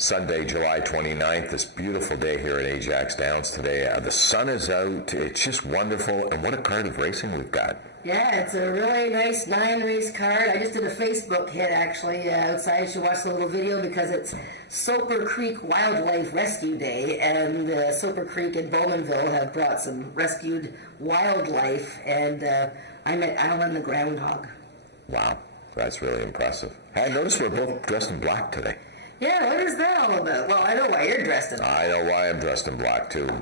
Sunday, July 29th, this beautiful day here at Ajax Downs today. The sun is out. It's just wonderful. And what a card of racing we've got. Yeah, it's a really nice 9-race card. I just did a Facebook hit, actually, outside. You should watch the little video because it's Soper Creek Wildlife Rescue Day. And Soper Creek and Bowmanville have brought some rescued wildlife. And I run the groundhog. Wow, that's really impressive. I noticed we're both dressed in black today. Yeah, what is that all about? Well, I know why you're dressed in black. I know why I'm dressed in black, too. A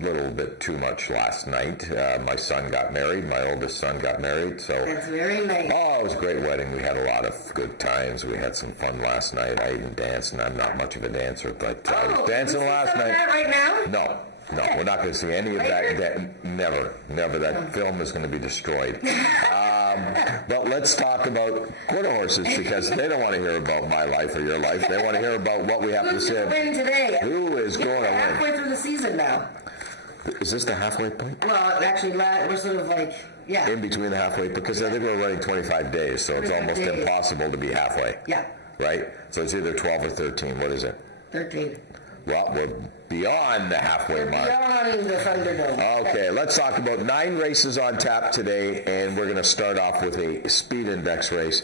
little bit too much last night. My son got married. My oldest son got married. So that's very nice. Oh, it was a great wedding. We had a lot of good times. We had some fun last night. I even danced, and I'm not much of a dancer, but I was dancing last night. That right now? No. No, we're not going to see any of that. Never. That film is going to be destroyed. But let's talk about quarter horses because they don't want to hear about my life or your life. They want to hear about what we have to say. Who's going to win today? Who is going to win? Halfway through the season now. Is this the halfway point? Well, actually, we're sort of like, yeah. In between the halfway, because I think we're running 25 days, so it's almost impossible to be halfway. Yeah. Right? So it's either 12 or 13. What is it? 13. Well, we're beyond the halfway mark. Beyond the Thunderdome. Okay, let's talk about 9 races on tap today, and we're going to start off with a speed index race.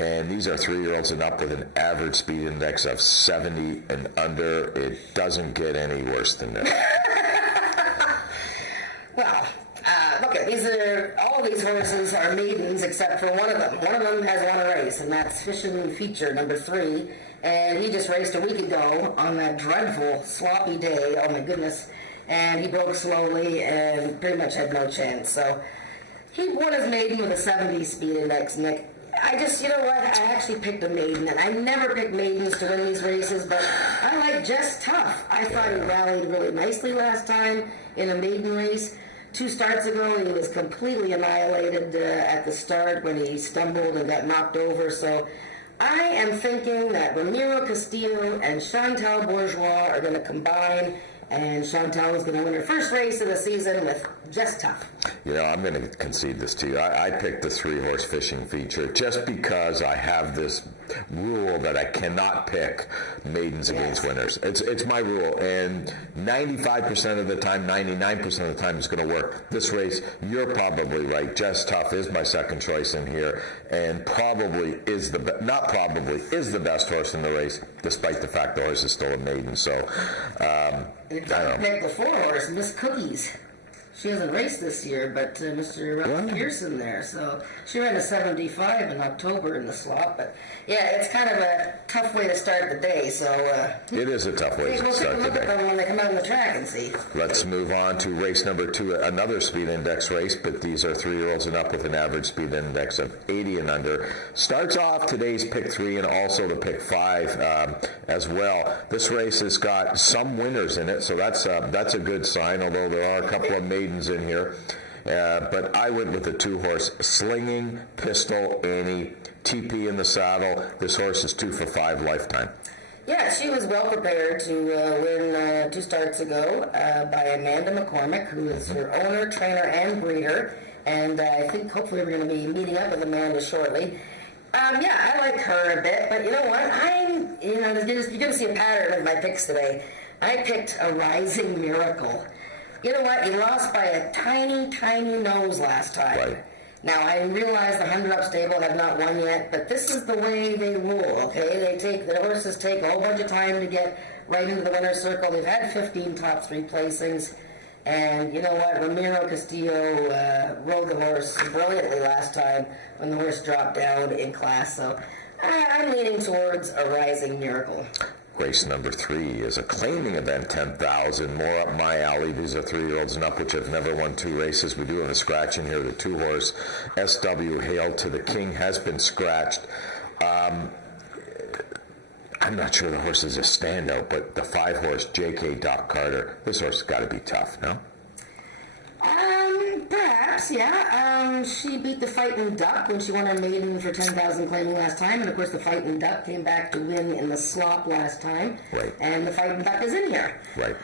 And these are 3-year-olds and up with an average speed index of 70 and under. It doesn't get any worse than this. Well, look, all of these horses are maidens except for one of them. One of them has won a race, and that's Fishing Feature number 3. And he just raced a week ago on that dreadful, sloppy day. Oh, my goodness. And he broke slowly and pretty much had no chance. So he won his maiden with a 70 speed index, Nick. You know what? I actually picked a maiden, and I never pick maidens to win these races, but I like Just Tough. I thought he rallied really nicely last time in a maiden race. 2 starts ago, he was completely annihilated at the start when he stumbled and got knocked over. So I am thinking that Ramiro Castillo and Chantal Bourgeois are going to combine, and Chantal is going to win her first race of the season with Just Tough. You know, I'm going to concede this to you. I picked the 3-horse Fishing Feature just because I have this rule that I cannot pick maidens against winners. It's my rule, and 95% of the time, 99% of the time, it's going to work. This race, you're probably right. Just Tough is my second choice in here, and probably is the best horse in the race, despite the fact the horse is still a maiden. So, I don't know. Pick the 4-horse, Miss Cookies. She hasn't raced this year, but Mr. Ralph Pearson there. So she ran a 75 in October in the slot. But yeah, it's kind of a tough way to start the day. So it is a tough way to start the day. We'll take a look at them when they come out on the track and see. Let's move on to race number 2, another speed index race, but these are 3-year-olds and up with an average speed index of 80 and under. Starts off today's pick 3 and also the pick 5 as well. This race has got some winners in it, so that's a good sign, although there are a couple of maidens in here. But I went with the 2-horse Slinging Pistol Annie, TP in the saddle. This horse is 2 for 5 lifetime. Yeah, she was well prepared to win 2 starts ago by Amanda McCormick, who is her owner, trainer, and breeder. And I think hopefully we're going to be meeting up with Amanda shortly. Yeah, I like her a bit, but you know what? You're going to see a pattern of my picks today. I picked a Rising Miracle. You know what? He lost by a tiny, tiny nose last time. Right. Now, I realize the 100-up stable have not won yet, but this is the way they rule, okay? The horses take a whole bunch of time to get right into the winner's circle. They've had 15 top 3 placings. And you know what? Ramiro Castillo rode the horse brilliantly last time when the horse dropped down in class. So I'm leaning towards a Rising Miracle. Race number 3 is a claiming event, 10,000, more up my alley. These are 3-year-olds and up, which have never won 2 races. We do have a scratch in here. The 2-horse SW Hail to the King has been scratched. I'm not sure the horse is a standout, but the 5-horse JK Doc Carter, this horse has got to be tough, no? Perhaps. Perhaps, yeah. She beat the Fighting Duck when she won her maiden for 10,000 claiming last time, and of course the Fighting Duck came back to win in the slop last time. Right. And the Fighting Duck is in here. Right.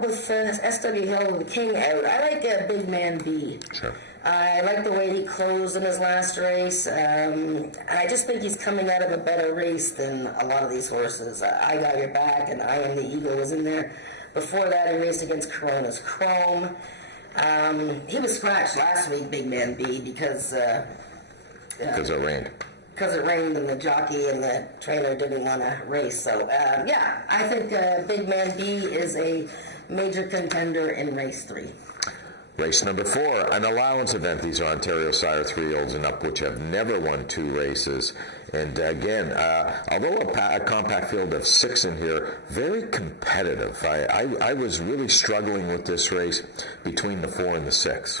With S.W. Hill, the King out, I like Big Man B. Sure. I like the way he closed in his last race. And I just think he's coming out of a better race than a lot of these horses. I Got Your Back and I Am the Eagle was in there. Before that, he raced against Corona's Chrome. He was scratched last week, Big Man B, because it rained. Because it rained and the jockey and the trainer didn't want to race. So, I think Big Man B is a major contender in race 3. Race number 4, an allowance event. These are Ontario Sire 3-year-olds and up, which have never won 2 races. And again, although a compact field of 6 in here, very competitive. I was really struggling with this race between the 4 and the 6.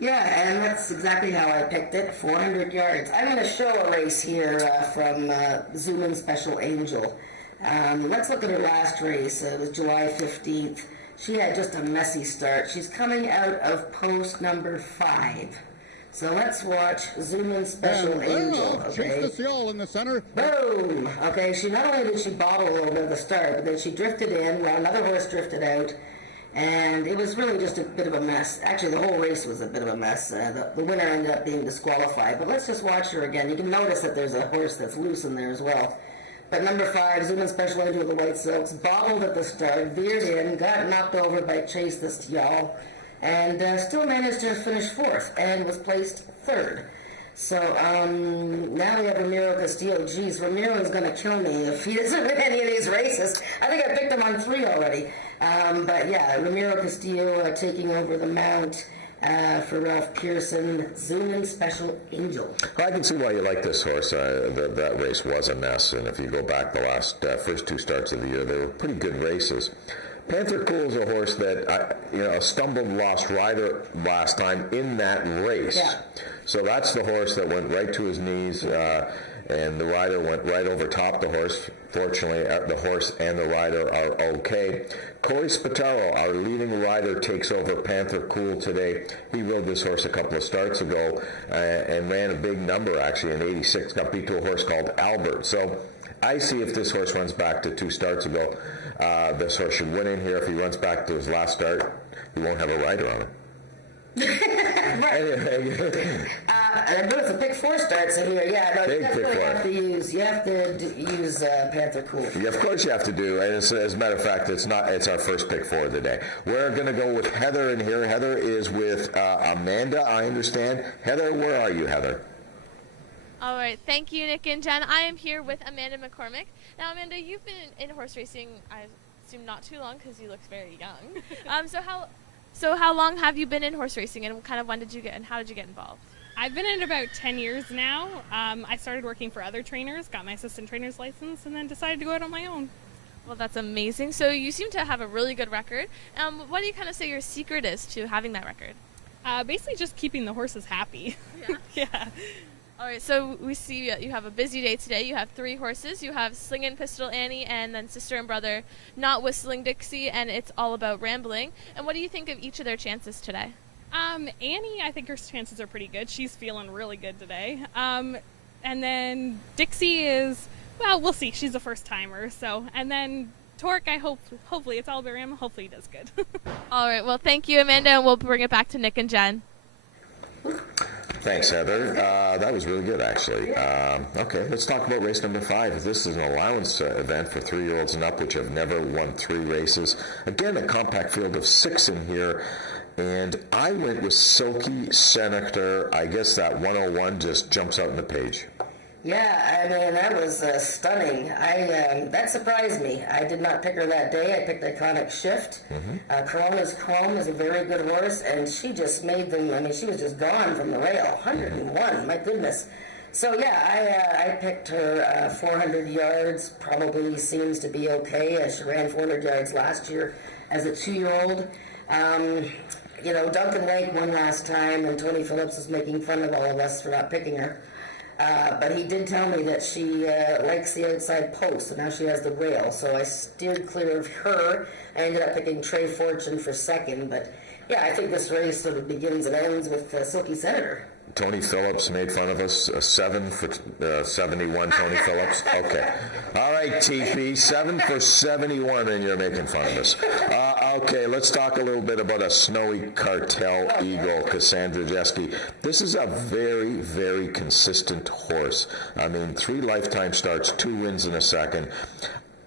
Yeah, and that's exactly how I picked it, 400 yards. I'm going to show a race here from Zoom In Special Angel. Let's look at her last race. It was July 15th. She had just a messy start. She's coming out of post number 5. So let's watch Zoom In Special Angel. Okay. Chase the Seal in the center. Boom! Okay, she not only did she bobble a little bit at the start, but then she drifted in while another horse drifted out. And it was really just a bit of a mess. Actually, the whole race was a bit of a mess. The winner ended up being disqualified. But let's just watch her again. You can notice that there's a horse that's loose in there as well. But number 5, Zoom In Special Angel with the White Silks, bobbled at the start, veered in, got knocked over by Chase the Stial, and still managed to finish 4th, and was placed 3rd. So now we have Ramiro Castillo. Geez, Ramiro's going to kill me if he doesn't win any of these races. I think I picked him on 3 already. But yeah, Ramiro Castillo taking over the mount. For Ralph Pearson, Zoom In Special Angel. Well, I can see why you like this horse. That race was a mess, and if you go back the first 2 starts of the year, they were pretty good races. Panther Cool is a horse that stumbled, lost rider last time in that race. Yeah. So that's the horse that went right to his knees, and the rider went right over top the horse. Fortunately, the horse and the rider are okay. Corey Spataro, our leading rider, takes over Panther Cool today. He rode this horse a couple of starts ago and ran a big number, actually, in 86. Got beat to a horse called Albert. So I see if this horse runs back to 2 starts ago, this horse should win in here. If he runs back to his last start, he won't have a rider on him. And notice the pick 4 starts in here. Yeah, no, you definitely have to use Panther Cool. Yeah, of course you have to do. And as a matter of fact, it's our first pick 4 of the day. We're going to go with Heather in here. Heather is with Amanda, I understand. Heather, where are you, Heather? All right, thank you, Nick and Jen. I am here with Amanda McCormick. Now, Amanda, you've been in horse racing, I assume not too long because you look very young. So how long have you been in horse racing, and kind of when did you get, and how did you get involved? I've been in about 10 years now. I started working for other trainers, got my assistant trainer's license, and then decided to go out on my own. Well, that's amazing. So you seem to have a really good record. What do you kind of say your secret is to having that record? Basically just keeping the horses happy. Yeah. Yeah. All right, so we see you have a busy day today. You have 3 horses. You have Slingin' Pistol Annie and then Sister and Brother Not Whistling Dixie, and It's All About Rambling. And what do you think of each of their chances today? Annie, I think her chances are pretty good. She's feeling really good today. And then Dixie is, well, we'll see. She's a first-timer. So, and then Torque, hopefully It's All About Rambling. Hopefully he does good. All right, well, thank you, Amanda, and we'll bring it back to Nick and Jen. Thanks, Heather. That was really good, actually. Okay, let's talk about race number 5. This is an allowance event for 3-year-olds and up, which have never won 3 races. Again, a compact field of 6 in here. And I went with Silky Senator. I guess that 101 just jumps out in the page. Yeah, I mean, that was stunning. That surprised me. I did not pick her that day. I picked Iconic Shift. Corona's Chrome is a very good horse, and she just made them, I mean, she was just gone from the rail. 101, my goodness. So, yeah, I picked her 400 yards. Probably seems to be okay. She ran 400 yards last year as a 2-year-old. Duncan Lake won last time, and Tony Phillips was making fun of all of us for not picking her. But he did tell me that she likes the outside post, and now she has the rail. So I steered clear of her. I ended up picking Trey Fortune for second, but Yeah, I think this race sort of begins and ends with Silky Senator. Tony Phillips made fun of us. 7 for 71, Tony Phillips. Okay. All right, TP. 7 for 71, and you're making fun of us. Okay, let's talk a little bit about a Snowy Cartel Eagle, Cassandra Jeske. This is a very, very consistent horse. I mean, 3 lifetime starts, 2 wins in a second.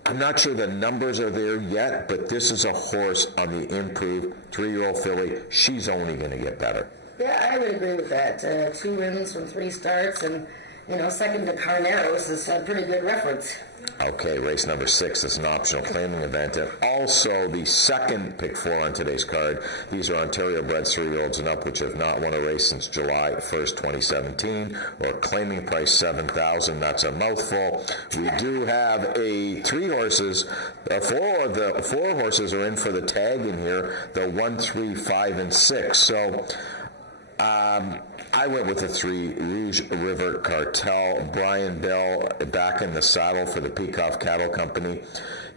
I'm not sure the numbers are there yet, but this is a horse on the improve, 3-year-old filly. She's only going to get better. Yeah, I would agree with that. 2 wins from 3 starts, and, second to Carneros is a pretty good reference. Okay, race number 6 is an optional claiming event, and also the second pick 4 on today's card. These are Ontario bred 3-year-olds and up, which have not won a race since July 1st, 2017, or claiming price $7,000. That's a mouthful. We do have 3 horses. 4 of the 4 horses are in for the tag in here, the 1, 3, 5, and 6. So I went with the 3, Rouge River Cartel. Brian Bell back in the saddle for the Peacock Cattle Company.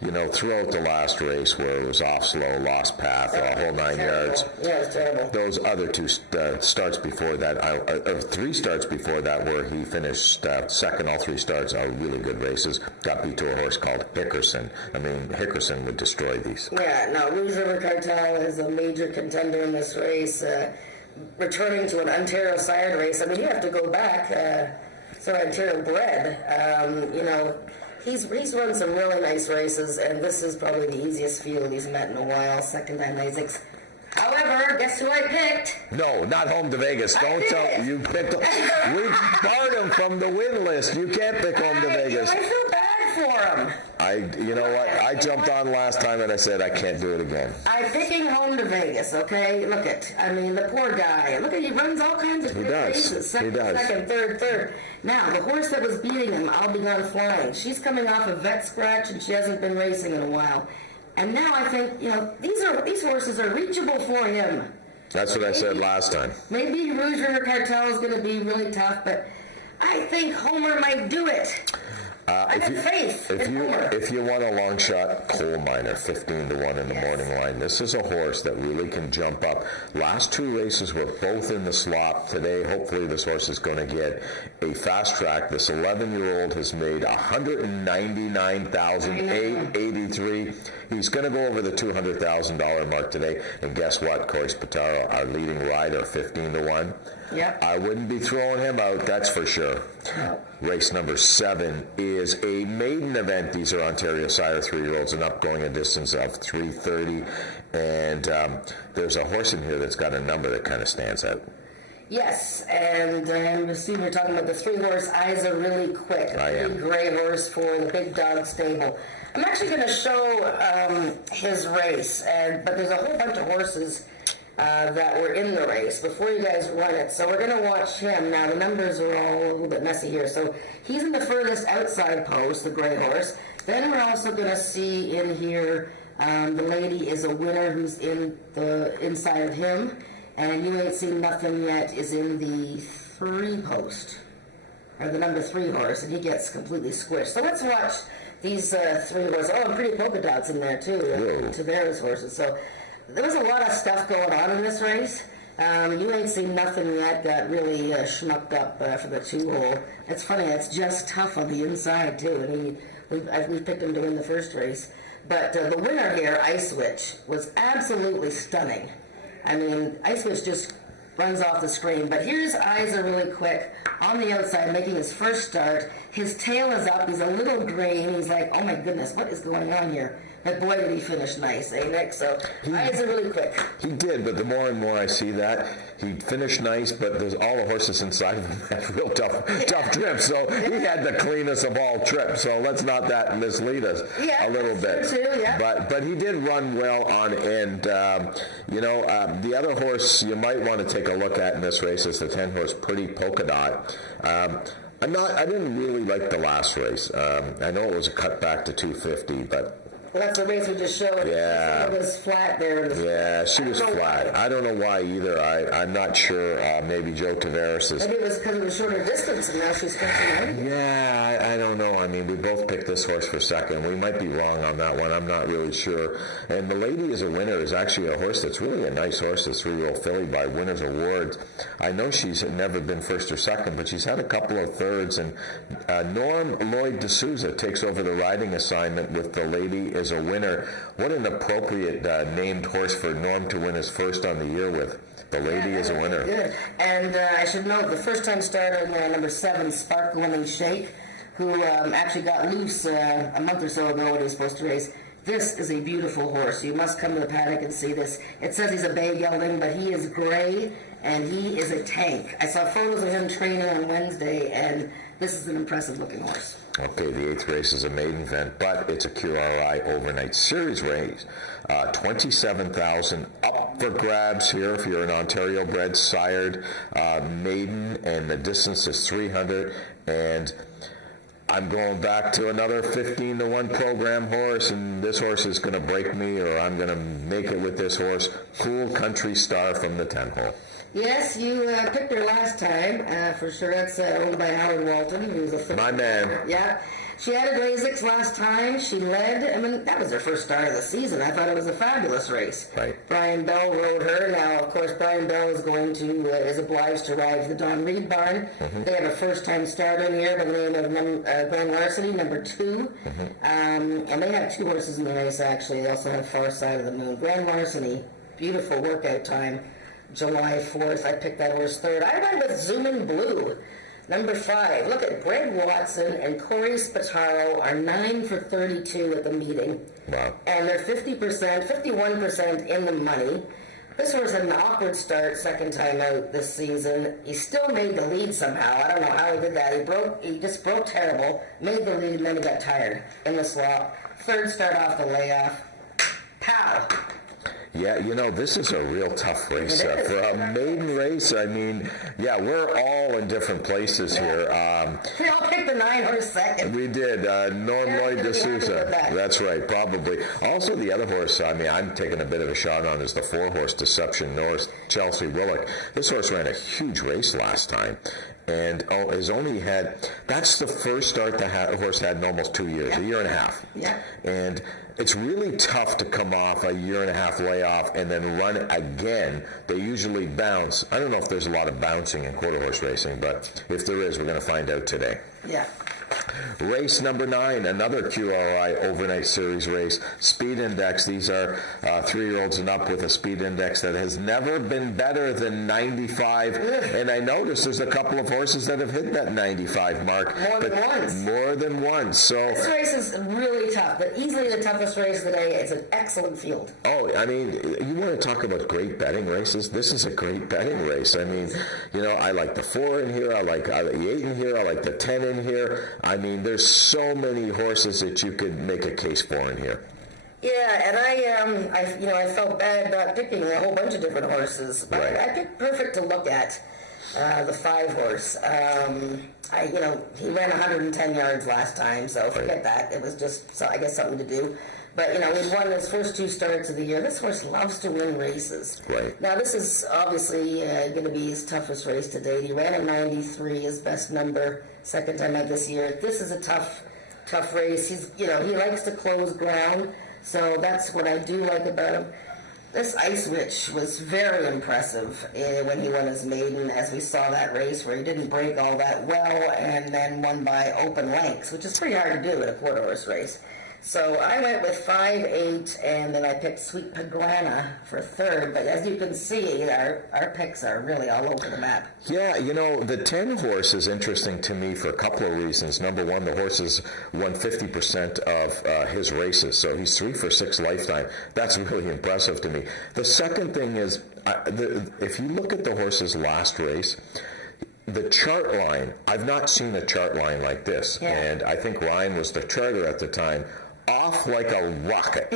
Throughout the last race where it was off slow, lost path, a whole 9 yards. Yeah, it's terrible. Those other 2 starts before that, or 3 starts before that, where he finished second, all 3 starts are really good races. Got beat to a horse called Hickerson. I mean, Hickerson would destroy these. Yeah, no, Rouge River Cartel is a major contender in this race. Returning to an Ontario sired race, I mean, you have to go back. Ontario bred. He's run some really nice races, and this is probably the easiest field he's met in a while. Second time Isaacs. However, guess who I picked? No, not Home to Vegas. Don't tell. You picked. We barred him from the win list. You can't pick Home to Vegas. I feel bad for him. You know what? I jumped on last time and I said I can't do it again. I'm picking Home to Vegas, okay? Look the poor guy. Look he runs all kinds of good races. Second, third. Now, the horse that was beating him, I'll Be Gone Flying, she's coming off a vet scratch and she hasn't been racing in a while. And now I think, these horses are reachable for him. That's what I said last time. Maybe Rouge River Cartel is going to be really tough, but I think Homer might do it. I have faith in Homer. If you want a long shot, Coal Miner, 15-1 in the morning line. This is a horse that really can jump up. Last 2 races were both in the slop. Today, hopefully, this horse is going to get a fast track. This 11-year-old has made $199,883. He's going to go over the $200,000 mark today. And guess what? Corey Spataro, our leading rider, 15-1. Yep. I wouldn't be throwing him out, that's for sure. No. Race number 7 is a maiden event. These are Ontario sire 3-year-olds and up, going a distance of 330. And there's a horse in here that's got a number that kind of stands out. Yes, and you see we're talking about the 3-horse Eyes Are Really Quick. A big gray horse for the Big Dog Stable. I'm actually going to show his race, but there's a whole bunch of horses that were in the race before you guys run it. So we're going to watch him. Now, the numbers are all a little bit messy here. So he's in the furthest outside post, the gray horse. Then we're also going to see in here the lady is a winner who's in the inside of him. And You Ain't Seen Nothing Yet is in the 3 post, or the number 3 horse, and he gets completely squished. So let's watch these 3 horses. Oh, and Pretty Polka Dots in there, too, to Vera's horses. So there was a lot of stuff going on in this race. You Ain't Seen Nothing Yet got really schmucked up for the 2-hole. It's funny, it's just tough on the inside, too, and we picked him to win the first race. But the winner here, Ice Witch, was absolutely stunning. I mean, Ice Witch just runs off the screen. But here's Eyes Are Really Quick on the outside making his first start. His tail is up. He's a little green. He's like, oh my goodness, what is going on here? But boy, did he finish nice, eh, Nick? So Eyes Are Really Quick. He did, but the more and more I see that, he finished nice, but there's all the horses inside of him had real tough trips. So he had the cleanest of all trips. So let's not that mislead us a little bit. True, yeah. But he did run well on end. The other horse you might want to take a look at in this race is the 10-horse Pretty Polka Dot. I didn't really like the last race. I know it was a cut back to 250, but Well, that's the race we just showed. Yeah. It was flat there. Yeah, she was flat. I don't know why either. I'm not sure. Maybe Joe Tavares is... Maybe it was because it was shorter distance, and now she's stretching out. Yeah, I don't know. I mean, we both picked this horse for second. We might be wrong on that one. I'm not really sure. And the Lady is a Winner is actually a horse that's really a nice horse. That's 3-year-old filly by Winners Awards. I know she's never been first or second, but she's had a couple of thirds. And Norm Lloyd D'Souza takes over the riding assignment with the Lady is a Winner. What an appropriate named horse for Norm to win his first on the year with. The Lady is a Winner. Good. And I should note the first time starter, number 7, Sparkling Shake, who actually got loose a month or so ago when he was supposed to race. This is a beautiful horse. You must come to the paddock and see this. It says he's a bay gelding, but he is gray and he is a tank. I saw photos of him training on Wednesday, and this is an impressive looking horse. Okay, the 8th race is a maiden event, but it's a QRI overnight series race. 27,000 up for grabs here if you're an Ontario bred sired maiden, and the distance is 300. And I'm going back to another 15-1 program horse, and this horse is going to break me, or I'm going to make it with this horse. Cool Country Star from the 10 hole. Yes, you picked her last time, for sure. That's owned by Howard Walton, who's a third. My man. Yeah. She added Lasix last time. She led. I mean, that was her first start of the season. I thought it was a fabulous race. Right. Brian Bell rode her. Now, of course, Brian Bell is is obliged to ride the Don Reed barn. Mm-hmm. They have a first-time starter in here by the name of Grand Larceny, number 2. Mm-hmm. And they have 2 horses in the race, actually. They also have Far Side of the Moon. Grand Larceny, beautiful workout time. July 4th, I picked that horse third. I went with Zooming Blue, number 5. Look at Greg Watson and Corey Spataro are 9 for 32 at the meeting. Wow. And they're 51% in the money. This horse had an awkward start second time out this season. He still made the lead somehow. I don't know how he did that. He just broke terrible, made the lead, and then he got tired in the slot. Third start off the layoff. Pow! Yeah, this is a real tough race. For a maiden race, I mean, yeah, we're all in different places here. We all picked the 9-horse second. We did. Norm Lloyd D'Souza. That's right, probably. Also, the other horse, I mean, I'm taking a bit of a shot on is the 4-horse Deception North, Chelsea Willock. This horse ran a huge race last time. And has only had, that's the first start the horse had in almost 2 years, a year and a half. Yeah. And it's really tough to come off a year and a half layoff and then run again. They usually bounce. I don't know if there's a lot of bouncing in quarter horse racing, but if there is, we're going to find out today. Yeah. Race number 9, another QRI overnight series race. Speed index. These are 3-year-olds and up with a speed index that has never been better than 95. And I noticed there's a couple of horses that have hit that 95 mark. More than once. So this race is really tough, but easily the toughest race of the day. It's an excellent field. Oh, I mean, you want to talk about great betting races? This is a great betting race. I mean, I like the 4 in here. I like the 8 in here. I like the 10 in here. I mean, there's so many horses that you could make a case for in here. Yeah, and I felt bad about picking a whole bunch of different horses, but right. I picked Perfect to look at, the 5-horse. He ran 110 yards last time, so forget that. It was just, I guess, something to do. But, he's won his first 2 starts of the year. This horse loves to win races. Right. Now, this is obviously going to be his toughest race to date. He ran a 93, his best number, second time out this year. This is a tough race. He likes to close ground, so that's what I do like about him. This Ice Witch was very impressive when he won his maiden, as we saw that race where he didn't break all that well and then won by open lengths, which is pretty hard to do in a quarter horse race. So I went with 5, 8, and then I picked Sweet Paguana for third. But as you can see, our picks are really all over the map. Yeah, the 10 horse is interesting to me for a couple of reasons. Number one, the horse has won 50% of his races, so he's 3 for 6 lifetime. That's really impressive to me. The second thing is, if you look at the horse's last race, the chart line, I've not seen a chart line like this. Yeah. And I think Ryan was the charter at the time. Off like a rocket.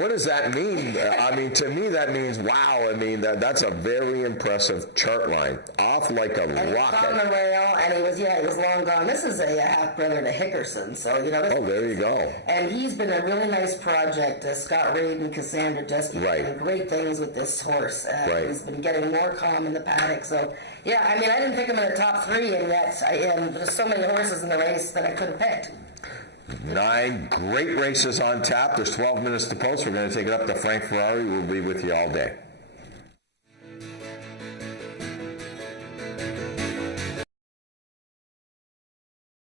What does that mean? I mean, to me, that means, wow. I mean, that's a very impressive chart line. Off like a And he was on rocket. the rail, and he was long gone. This is a half brother to Hickerson, so this Oh, there you go. and he's been a really nice project. Scott Reed and Cassandra Dusky Right. doing great things with this horse. Right. He's been getting more calm in the paddock. So, yeah, I mean, I didn't pick him in the top 3, and yet there's so many horses in the race that I could have picked. 9 great races on tap. There's 12 minutes to post. We're going to take it up to Frank Ferrari. We'll be with you all day.